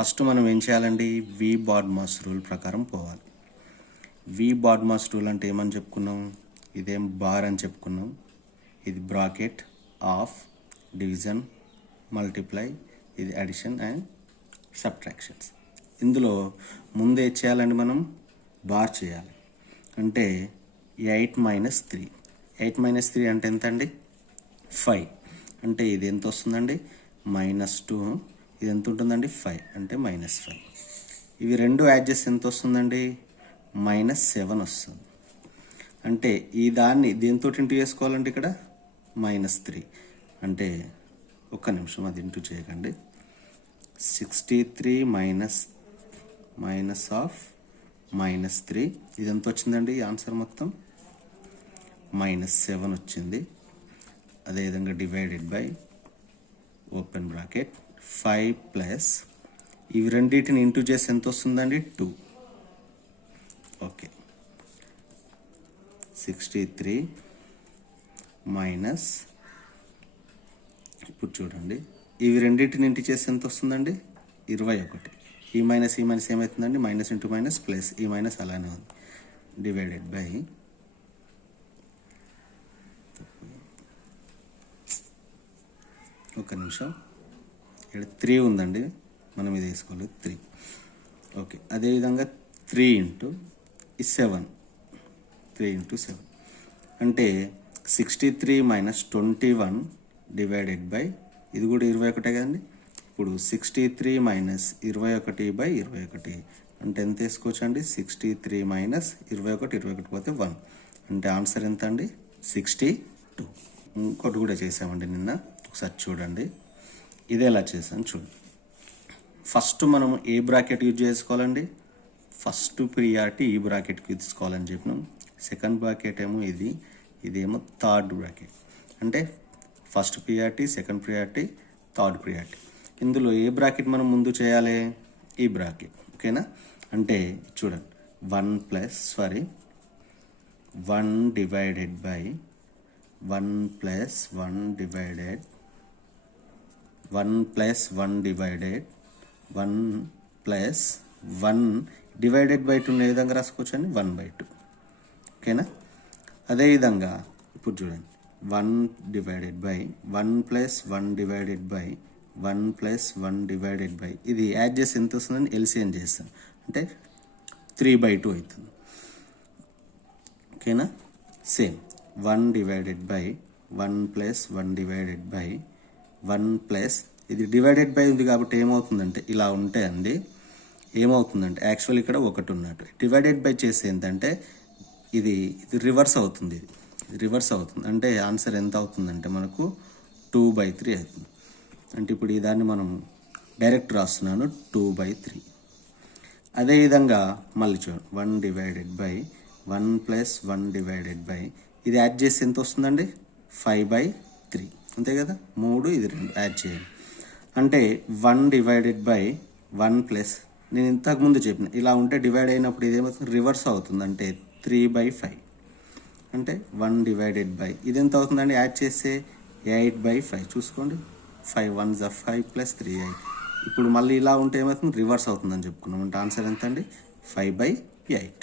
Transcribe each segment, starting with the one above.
First మనం ఏం చేయాలండి, వి బాడ్మాస్ రూల్ ప్రకారం పోవాలి. వి బాడ్మాస్ రూల్ అంటే ఏమని చెప్పుకున్నాం, ఇదేం బార్ అని చెప్పుకున్నాం, ఇది బ్రాకెట్, ఆఫ్, డివిజన్, మల్టిప్లై, ఇది అడిషన్ అండ్ సబ్ట్రాక్షన్స్. ఇందులో ముందు ఏం చేయాలండి, మనం బార్ చేయాలి. అంటే 8 - 3. 8 - 3 అంటే ఎంత అండి, 5. అంటే ఇది ఎంత వస్తుందండి, -2. ఇది ఎంత ఉంటుందండి, 5. అంటే -5. ఇవి రెండు యాడ్ చేస్తే ఎంత వస్తుందండి, -7 వస్తుంది. అంటే ఈ దాన్ని దీంతో ఇంటూ చేసుకోవాలంటే ఇక్కడ -3. అంటే ఒక్క నిమిషం, అది ఇంటూ చేయకండి. 63 మైనస్ ఆఫ్ -3, ఇది ఎంత వచ్చిందండి, ఆన్సర్ మొత్తం -7 వచ్చింది. అదేవిధంగా divided by open bracket 5 plus ఇవి రెండింటిని ఇంటూ చేసి ఎంత వస్తుందండి, 2. ఓకే, 63 మైనస్, ఇప్పుడు చూడండి, ఇవి రెండింటిని ఇంటూ చేసి ఎంత వస్తుందండి, 21. ఈ మైనస్ ఏమవుతుందండి, మైనస్ ఇంటూ మైనస్ ప్లస్, ఈ మైనస్ అలానే ఉంది. డివైడెడ్ బై ఒక నిమిషం, ఇక్కడ 3 ఉందండి, మనం ఇది వేసుకోవాలి 3. ఓకే, అదేవిధంగా 3 ఇంటూ 7, 3 ఇంటూ 7 అంటే 63 - 21 డివైడెడ్ బై, ఇది కూడా 21 కదండి. ఇప్పుడు 63 - 21/21 అంటే ఎంత వేసుకోవచ్చు అండి, 63 - 21 పోతే 1. అంటే ఆన్సర్ ఎంత అండి, 62. ఇంకోటి కూడా చేసామండి నిన్న, ఒకసారి చూడండి. ఇది ఎలా చేసాను చూడండి. ఫస్ట్ మనం ఏ బ్రాకెట్ యూజ్ చేసుకోవాలండి, ఫస్ట్ ప్రియారిటీ ఈ బ్రాకెట్కి తీసుకోవాలని చెప్పినాం. సెకండ్ బ్రాకెట్ ఏమో ఇదేమో థర్డ్ బ్రాకెట్. అంటే first priority, second priority, third priority. ఇందులో ఏ బ్రాకెట్ మనం ముందు చేయాలి, ఈ బ్రాకెట్. ఓకేనా, అంటే చూడండి, 1 divided by 1 plus 1 divided 1 plus 1 divided 1 plus 1 divided by 2 ఏ విధంగా రాసుకోవచ్చు అండి, 1/2. ఓకేనా, అదేవిధంగా ఇప్పుడు చూడండి, 1 divided by 1 plus 1 divided by 1 plus 1 divided by, ఇది యాడ్ చేసి ఎంత వస్తుందని ఎల్సిఎం చేస్తాను, అంటే 3/2 అవుతుంది. ఓకేనా, same 1 divided by 1 plus 1 divided by 1 plus, ఇది డివైడెడ్ బై ఉంది కాబట్టి ఏమవుతుందంటే ఇలా ఉంటే అండి, ఏమవుతుందంటే యాక్చువల్ ఇక్కడ 1 ఉన్నట్టు, డివైడెడ్ బై చేసి ఏంటంటే ఇది రివర్స్ అవుతుంది. రివర్స్ అవుతుంది అంటే ఆన్సర్ ఎంత అవుతుందంటే మనకు 2/3 అవుతుంది. అంటే ఇప్పుడు ఈ దాన్ని మనం డైరెక్ట్ రాస్తున్నాను, 2/3. అదేవిధంగా మళ్ళీ చూడండి, 1 divided by 1 plus 1 divided by, ఇది యాడ్ చేసి ఎంత వస్తుందండి, 5/3. అంతే కదా, 3 ఇది 2 యాడ్ చేయండి. అంటే 1 డివైడెడ్ బై 1 ప్లస్, నేను ఇంతకుముందు చెప్పిన ఇలా ఉంటే డివైడ్ అయినప్పుడు ఇదేమవుతుంది, రివర్స్ అవుతుంది. అంటే 3/5. అంటే 1 డివైడెడ్ బై ఇది ఎంత అవుతుందండి, యాడ్ చేస్తే 8/5. చూసుకోండి, 5 1s 5 ప్లస్ 3 8. ఇప్పుడు మళ్ళీ ఇలా ఉంటే ఏమవుతుంది, రివర్స్ అవుతుందని చెప్పుకున్నాం. అంటే ఆన్సర్ ఎంత అండి, 5/8.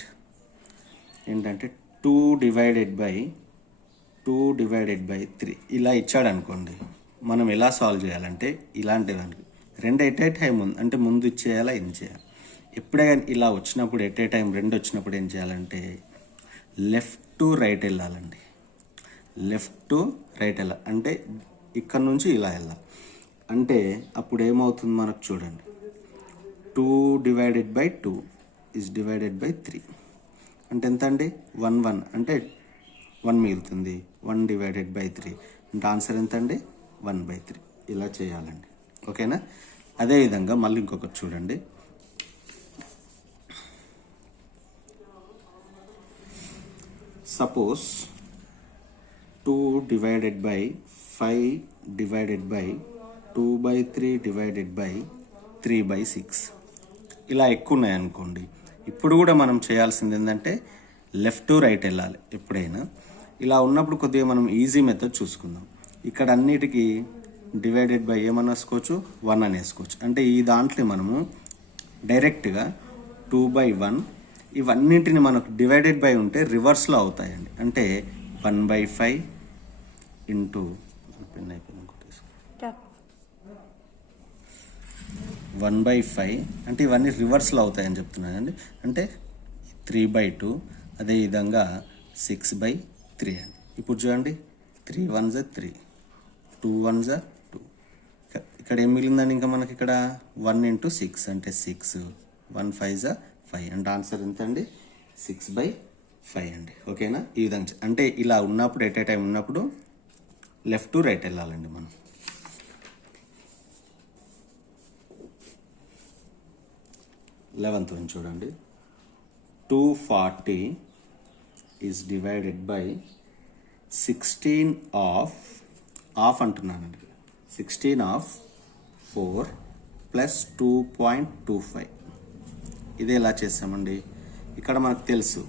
ఏంటంటే 2 డివైడెడ్ బై 3 ఇలా ఇచ్చాడు అనుకోండి, మనం ఎలా సాల్వ్ చేయాలంటే ఇలాంటివన్నీ రెండు ఎట్ ఏ టైం ఉంది, అంటే ముందు ఇచ్చేయాలా ఏం చేయాలి. ఎప్పుడైనా ఇలా వచ్చినప్పుడు ఎట్ ఏ టైం రెండు వచ్చినప్పుడు ఏం చేయాలంటే లెఫ్ట్ టు రైట్ వెళ్ళాలండి. లెఫ్ట్ టు రైట్ వెళ్ళాలి అంటే ఇక్కడ నుంచి ఇలా వెళ్ళాలి. అంటే అప్పుడు ఏమవుతుంది మనకు చూడండి, 2 divided by 2 is divided by 3 అంటే ఎంత అండి, 1 1 అంటే 1 మిగులుతుంది. 1 డివైడెడ్ బై 3 అంటే ఆన్సర్ ఎంత అండి, 1/3. ఇలా చేయాలండి. ఓకేనా, అదేవిధంగా మళ్ళీ ఇంకొకటి చూడండి. Suppose 2 divided by 5 divided by 2/3 divided by 3/6 ఇలా ఎక్కువ ఉన్నాయనుకోండి, ఇప్పుడు కూడా మనం చేయాల్సింది ఏంటంటే లెఫ్ట్ టు రైట్ వెళ్ళాలి. ఎప్పుడైనా ఇలా ఉన్నప్పుడు కొద్దిగా మనం ఈజీ మెథడ్ చూసుకుందాం. ఇక్కడ అన్నిటికీ డివైడెడ్ బై ఏమని వేసుకోవచ్చు, 1 అని వేసుకోవచ్చు. అంటే ఈ దాంట్లో మనము డైరెక్ట్గా 2/1 ఇవన్నింటిని మనకు డివైడెడ్ బై ఉంటే రివర్స్లో అవుతాయండి. అంటే 1/5 ఇంటూ 1/5 అంటే ఇవన్నీ రివర్స్లో అవుతాయని చెప్తున్నానండి. అంటే 3/2 అదేవిధంగా 6/3 అండి. ఇప్పుడు చూడండి 3 1s 3 2 1s 2. ఇక్కడ ఏం మిగిలిందండి ఇంకా మనకి ఇక్కడ 1 ఇంటూ 6 అంటే 6 1 5s 5 అంటే ఆన్సర్ ఎంత అండి 6/5 అండి. ఓకేనా? ఈ విధంగా అంటే ఇలా ఉన్నప్పుడు ఎట్ ఏ టైం ఉన్నప్పుడు లెఫ్ట్ టు రైట్ వెళ్ళాలండి మనం. 11th వన్ చూడండి 240 is divided by 16 of అంటున్నానండి 16 of 4 plus 2.25. ఇది ఎలా చేస్తామండి? ఇక్కడ మనకు తెలుసు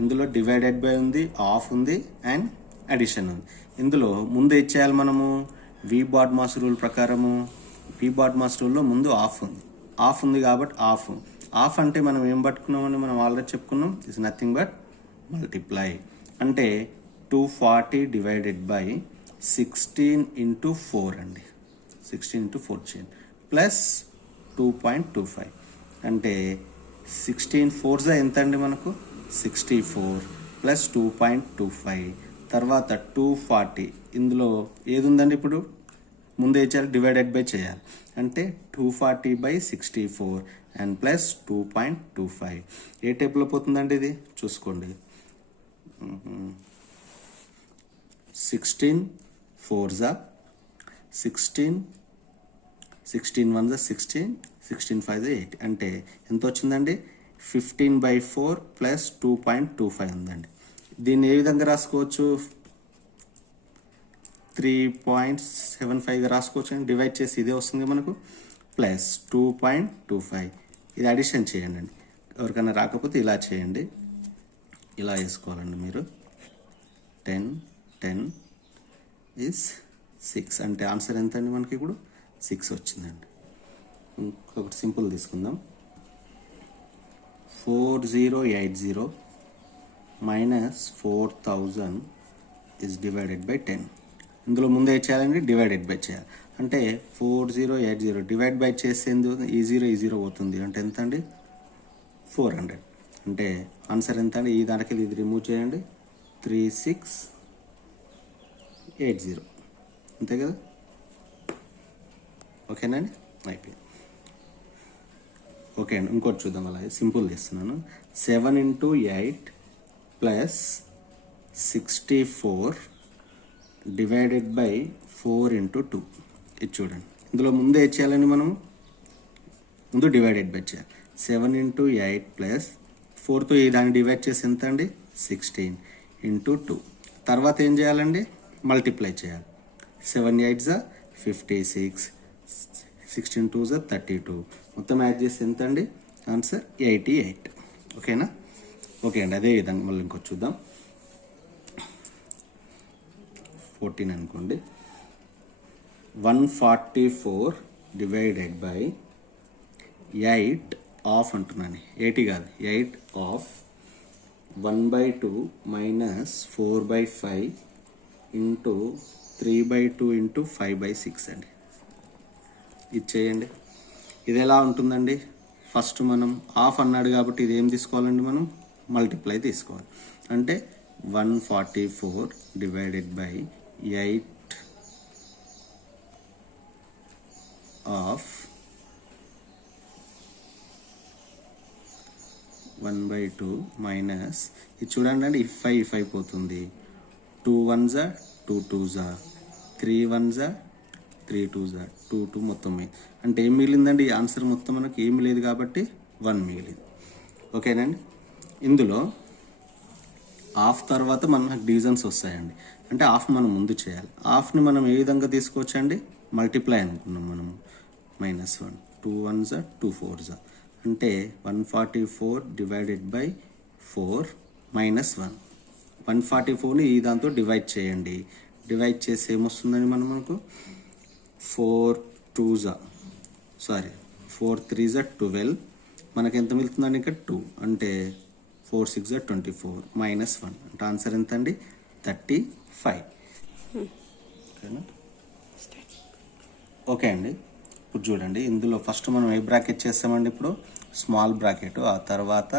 ఇందులో డివైడెడ్ బై ఉంది, ఆఫ్ ఉంది అండ్ అడిషన్ ఉంది. ఇందులో ముందు ఏం చేయాలి మనము? వి బాడ్మాస్ రూల్ ప్రకారము వి బాడ్మాస్ రూల్లో ముందు ఆఫ్ ఉంది కాబట్టి ఆఫ్ అంటే మనం ఏం పట్టుకున్నామని మనం ఆల్రెడీ చెప్పుకున్నాం. Is nothing but multiply. అంటే 240 డివైడెడ్ బై 16 ఇంటూ 4 అండి. 16 ఇంటూ 4 చేయండి ప్లస్ 2.25 అంటే 16 4s ఎంత అండి మనకు 64 ప్లస్ 2.25 తర్వాత 240. ఇందులో ఏది ఉందండి? ఇప్పుడు ముందు ఏం చేయాలి? డివైడెడ్ బై చేయాలి. అంటే 240/64 అండ్ ప్లస్ 2.25. ఏ టేబుల్లో పోతుందండి ఇది? చూసుకోండి. 16 4s 16 16 1s 16 16 5s 8 అంటే ఎంత వచ్చిందండి? 15/4 ప్లస్ 2.25 ఉందండి. దీన్ని ఏ విధంగా రాసుకోవచ్చు? 3.75గా రాసుకోవచ్చు అండి. డివైడ్ చేసి ఇదే వస్తుంది మనకు ప్లస్ 2.25. ఇది అడిషన్ చేయండి అండి. ఎవరికైనా రాకపోతే ఇలా చేయండి. ఇలా వేసుకోవాలండి మీరు. 10 is 6 అంటే ఆన్సర్ ఎంత అండి మనకి? ఇప్పుడు 6 వచ్చిందండి. ఇంకొకటి సింపుల్ తీసుకుందాం. 4080 మైనస్ 4000 is divided by 10. ఇందులో ముందు ఏం చేయాలండి? డివైడెడ్ బై చేయాలి. అంటే 4080 డివైడ్ బై చేస్తే ఈ జీరో పోతుంది. అంటే ఎంత అండి? 400. అంటే ఆన్సర్ ఎంత అండి? ఈ దానికి ఇది రిమూవ్ చేయండి. 3680 అంతే కదా? ఓకేనండి, అయిపోయింది. ఓకే అండి, ఇంకోటి చూద్దాం. అలాగే సింపుల్ తీస్తున్నాను. 7 into 8 plus 64 divided by 4 into 2. ఇది చూడండి. ఇందులో ముందు ఏం చేయాలండి? మనం ముందు డివైడెడ్ బై చేయాలి. 7 ఇంటూ 8 ప్లస్ 4తో ఈ దాన్ని డివైడ్ చేసి ఎంత అండి? 16 ఇంటూ 2. తర్వాత ఏం చేయాలండి? మల్టిప్లై చేయాలి. 7 8s 56 16 2s 32 మొత్తం యాడ్ చేసి ఎంత అండి? ఆన్సర్ 88. ఓకేనా? ఓకే అండి. అదే విధంగా మళ్ళీ ఇంకొక చూద్దాం. 14 అనుకోండి. 144 డివైడెడ్ బై 8 ఆఫ్ అంటున్నాను. 80 కాదు, 8 ఆఫ్ 1/2 మైనస్ 4/5 ఇంటూ 3/2 ఇంటూ 5/6 అండి. ఇది చేయండి. ఇది ఎలా ఉంటుందండి? ఫస్ట్ మనం ఆఫ్ అన్నాడు కాబట్టి ఇది ఏం తీసుకోవాలండి? మనం మల్టిప్లై తీసుకోవాలి. అంటే 144 డివైడెడ్ బై 8 ఆఫ్ 1/2 మైనస్ ఇది చూడండి అండి, 5 పోతుంది. 2 1s 2 2s 3 1s 3 2s 2 2 మొత్తం అంటే ఏం మిగిలిందండి? ఈ ఆన్సర్ మొత్తం మనకి ఏమి లేదు కాబట్టి 1 మిగిలింది. ఓకేనండి. ఇందులో హాఫ్ తర్వాత మనకు డివిజన్స్ వస్తాయండి. అంటే హాఫ్ మనం ముందు చేయాలి. హాఫ్ని మనం ఏ విధంగా తీసుకోవచ్చండి? మల్టిప్లై అనుకున్నాం మనం. -1 2 1s 2 4s అంటే 144 డివైడెడ్ బై 4 -1. 144ని ఈ దాంతో డివైడ్ చేయండి. డివైడ్ చేసి ఏమొస్తుందండి మనకు? 4 3s 12 మనకి ఎంత మిగులుతుందండి ఇక్కడ 2 అంటే 4 6 24 -1 అంటే ఆన్సర్ ఎంత అండి 35. ఓకేనా? ఓకే అండి, ఇప్పుడు చూడండి ఇందులో ఫస్ట్ మనం ఏ బ్రాకెట్ చేస్తామండి, ఇప్పుడు స్మాల్ బ్రాకెట్, ఆ తర్వాత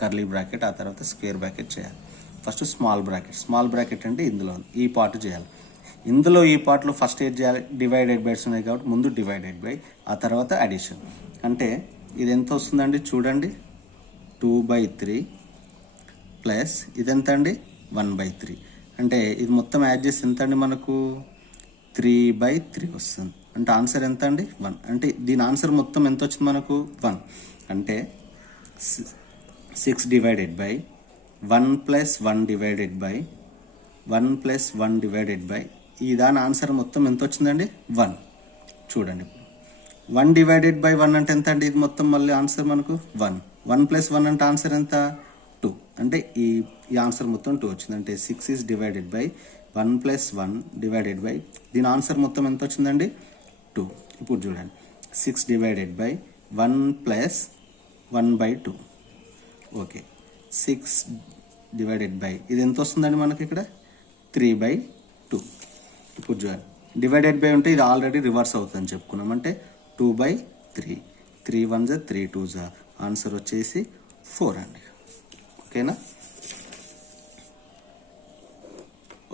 కర్లీ బ్రాకెట్, ఆ తర్వాత స్క్వేర్ బ్రాకెట్ చేయాలి. ఫస్ట్ స్మాల్ బ్రాకెట్ అంటే ఇందులో ఈ పార్ట్ చేయాలి. ఇందులో ఈ పార్ట్లో ఫస్ట్ ఏం చేయాలి, డివైడెడ్ బైస్ ఉన్నాయి కాబట్టి ముందు డివైడెడ్ బై, ఆ తర్వాత అడిషన్. అంటే ఇది ఎంత వస్తుందండి చూడండి, 2/3 ప్లస్ ఇది ఎంత అండి 1/3. అంటే ఇది మొత్తం యాడ్ చేసి ఎంత అండి మనకు 3/3 వస్తుంది. అంటే ఆన్సర్ ఎంత అండి 1. అంటే దీని ఆన్సర్ మొత్తం ఎంత వచ్చింది మనకు 1. అంటే 6 divided by 1 plus 1 divided by 1 plus 1 divided by ఈ దాని ఆన్సర్ మొత్తం ఎంత వచ్చిందండి 1. చూడండి 1 డివైడెడ్ బై 1 అంటే ఎంత అండి, ఇది మొత్తం మళ్ళీ ఆన్సర్ మనకు 1. 1 ప్లస్ 1 అంటే ఆన్సర్ ఎంత 2. అంటే ఈ ఆన్సర్ మొత్తం 2 వచ్చింది. అంటే 6 is divided by 1 plus 1 divided by దీని ఆన్సర్ మొత్తం ఎంత వచ్చిందండి 2. ఇప్పుడు చూడండి 6 divided by 1 plus 1/2. Okay, 6 divided by ఇది ఎంత వస్తుందండి మనకి ఇక్కడ 3/2. ఇప్పుడు చూడండి డివైడెడ్ బై ఉంటే ఇది ఆల్రెడీ రివర్స్ అవుతుందని చెప్పుకున్నాం. అంటే 2/3, 3 1 3 2 ఆన్సర్ వచ్చేసి 4 అండి. ఓకేనా?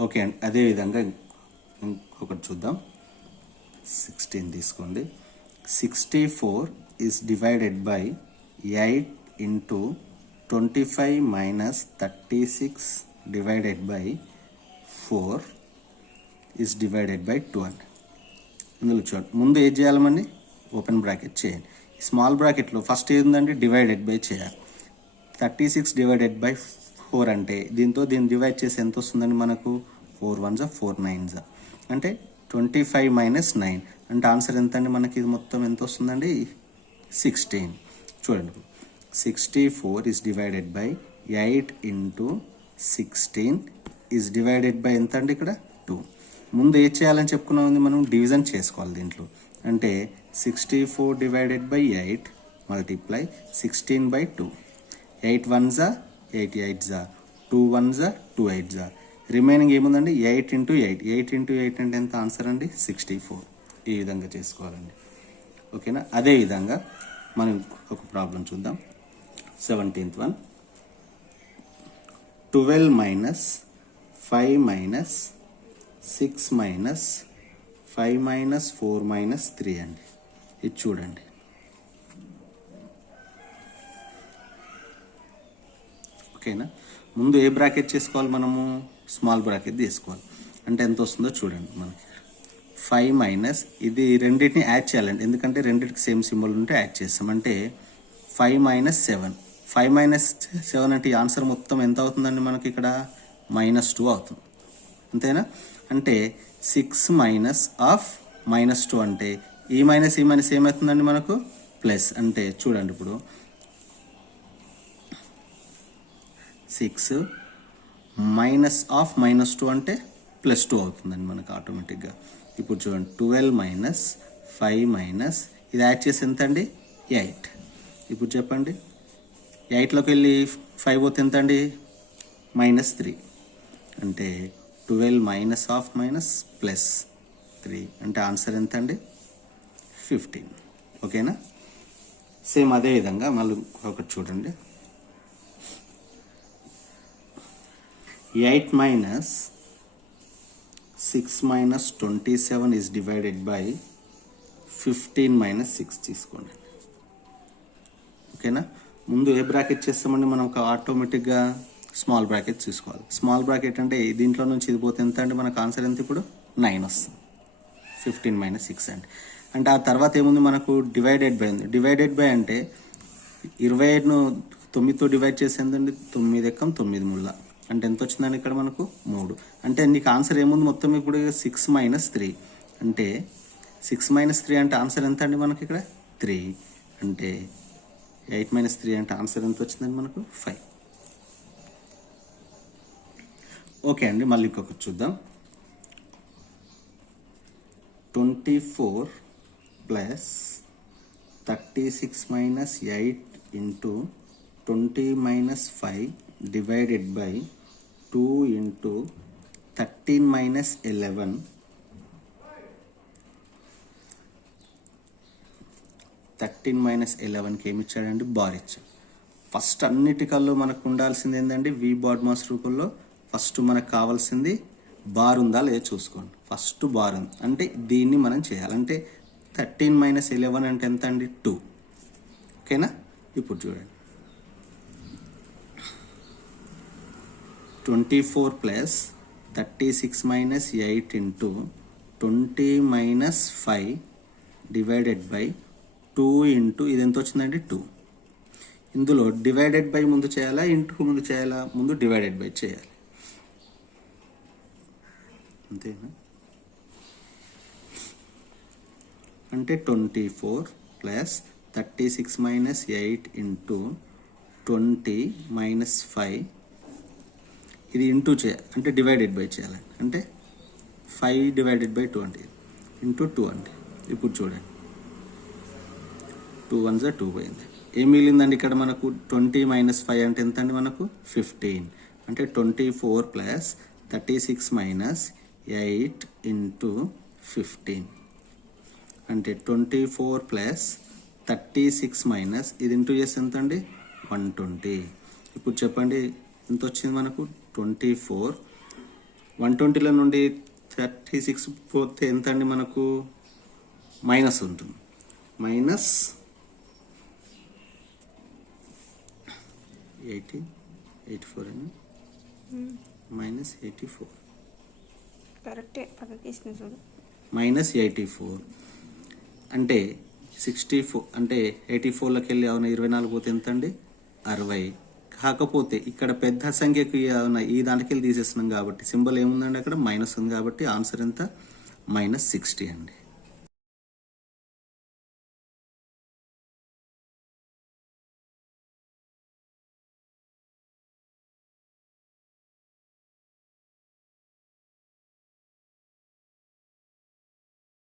ఓకే అండి, అదేవిధంగా ఇంకొకటి చూద్దాం. 16 తీసుకోండి. 64 is divided by 8 into 25 minus 36 divided by 4 is divided by 2 అండి. ఇందులో చూడండి ముందు ఏం చేయాలమండి, ఓపెన్ బ్రాకెట్ చేయండి. స్మాల్ బ్రాకెట్లో ఫస్ట్ ఏంటంటే డివైడెడ్ బై చేయాలి. 36 డివైడెడ్ బై 4 అంటే దీన్ని డివైడ్ చేసి ఎంత వస్తుందండి మనకు 4 1 4 9 అంటే 25 మైనస్ 9 అంటే ఆన్సర్ ఎంత అండి మనకి, ఇది మొత్తం ఎంత వస్తుందండి 16. చూడండి 64 is divided by 8 into 16 is divided by ఎంత అండి ఇక్కడ 2. ముందు ఏం చేయాలని చెప్పుకున్నాం, మనం డివిజన్ చేసుకోవాలి దీంట్లో. అంటే 64 డివైడెడ్ బై 8 మల్టిప్లై 16/2. 8 1 8 8 2 1 2 8 రిమైనింగ్ ఏముందండి 8 ఇంటూ 8. 8 ఇంటూ 8 అంటే ఎంత ఆన్సర్ అండి 64. ఈ విధంగా చేసుకోవాలండి. ఓకేనా? అదేవిధంగా మనం ఒక ప్రాబ్లం చూద్దాం. 17th one, 12 minus 5 minus 6 minus 5 minus 4 minus 3 అండి. ఇది చూడండి. ఓకేనా? ముందు ఏ బ్రాకెట్ చేసుకోవాలి, మనము స్మాల్ బ్రాకెట్ తీసుకోవాలి. అంటే ఎంత వస్తుందో చూడండి మనకి 5 మైనస్ ఇది రెండింటిని యాడ్ చేయాలండి. ఎందుకంటే రెండింటికి సేమ్ సింబల్ ఉంటే యాడ్ చేస్తాం. అంటే 5 మైనస్ 7. 5 మైనస్ 7 అంటే ఈ ఆన్సర్ మొత్తం ఎంత అవుతుందండి మనకి ఇక్కడ -2 అవుతుంది. అంతేనా? అంటే 6 మైనస్ ఆఫ్ -2 అంటే ఈ మైనస్ ఏమవుతుందండి మనకు ప్లస్. అంటే చూడండి ఇప్పుడు 6 మైనస్ ఆఫ్ -2 అంటే +2 అవుతుందండి మనకు ఆటోమేటిక్గా. ఇప్పుడు చూడండి 12 మైనస్ 5 మైనస్ ఇది యాడ్ చేసి ఎంత అండి 8. ఇప్పుడు చెప్పండి 8లోకి వెళ్ళి 5 పోతే ఎంత అండి -3. అంటే 12 మైనస్ ఆఫ్ మైనస్ ప్లస్ 3 అంటే ఆన్సర్ ఎంత అండి 15. ఓకేనా? సేమ్ అదే విధంగా మళ్ళీ ఒకటి చూడండి. 8 minus 6 minus 27 is divided by 15 minus 6 తీసుకోండి. ఓకేనా? ముందు ఏ బ్రాకెట్ చేస్తామండి మనం, ఒక ఆటోమేటిక్గా స్మాల్ బ్రాకెట్ తీసుకోవాలి. స్మాల్ బ్రాకెట్ అంటే దీంట్లో నుంచి ఇది పోతే ఎంత అండి మనకు ఆన్సర్ ఎంత ఇప్పుడు 9 వస్తుంది. 15 మైనస్ 6 అండి. అంటే ఆ తర్వాత ఏముంది మనకు డివైడెడ్ బై ఉంది. డివైడెడ్ బై అంటే 27ను 9తో డివైడ్ చేసేందండి 9 ఎక్కం 9 ముళ్ళ అంటే ఎంత వచ్చిందండి ఇక్కడ మనకు 3. అంటే నీకు ఆన్సర్ ఏముంది మొత్తం ఇప్పుడు 6 మైనస్ 3 అంటే 6 మైనస్ 3 అంటే ఆన్సర్ ఎంత అండి మనకి ఇక్కడ 3. అంటే 8 మైనస్ 3 అంటే ఆన్సర్ ఎంత వచ్చిందండి మనకు 5. ఓకే అండి, మళ్ళీ ఇంకొకటి చూద్దాం. 24 plus 36 minus 8 into 20 minus 5 divided by 2 into 13 minus 11. 13 minus 11కి ఏమి ఇచ్చాడండి? బార్ ఇచ్చాడు. ఫస్ట్ అన్నిటికల్లో మనకు ఉండాల్సింది ఏంటండి? వి బాడ్మాస్ రూపంలో ఫస్ట్ మనకు కావాల్సింది బార్ ఉందా లేదా చూసుకోండి. ఫస్ట్ బార్ ఉంది అంటే దీన్ని మనం చేయాలంటే 13 minus 11 అంటే ఎంత అండి? 2. ఓకేనా? ఇప్పుడు చూడండి 24 plus 36 minus 8 into 20 minus 5 divided by 2 into ఇది ఎంత వచ్చిందండి? 2. ఇందులో డివైడెడ్ బై ముందు చేయాలా ఇంటూ ముందు చేయాలా? ముందు డివైడెడ్ బై చేయాలి. అంతేనా? అంటే 24 ప్లస్ 36 మైనస్ 8 ఇంటూ 20 మైనస్ 5 ఇది ఇంటూ చేయాలి అంటే డివైడెడ్ బై చేయాలి. అంటే 5 డివైడెడ్ బై 20 ఇంటూ 2 అండి. ఇప్పుడు చూడండి 2 1 2 పోయింది. ఏం మిగిలిందండి ఇక్కడ మనకు? 20 మైనస్ 5 అంటే ఎంత అండి మనకు? 15. అంటే 24 ప్లస్ 36 మైనస్ 8 ఇంటూ 15 అంటే 24 ప్లస్ 36 మైనస్ ఇది ఇంటూ చేస్తే ఎంత అండి? 120. ఇప్పుడు చెప్పండి ఎంత వచ్చింది మనకు? 24. 120లో నుండి 36 పోతే ఎంత అండి మనకు? మైనస్ ఉంటుంది. మైనస్ 84 అని మైనస్ 84 కరెక్టే పక్కకి ఇచ్చిన చూడు. మైనస్ 84 అంటే 64 అంటే 84లోకి వెళ్ళి అవునా 24 పోతే ఎంత అండి? 60. కాకపోతే ఇక్కడ పెద్ద సంఖ్యకు అవునా ఈ దాంట్లోకి వెళ్ళి తీసేస్తున్నాం కాబట్టి సింబల్ ఏముందండి? అక్కడ మైనస్ ఉంది కాబట్టి ఆన్సర్ ఎంత? -60 అండి.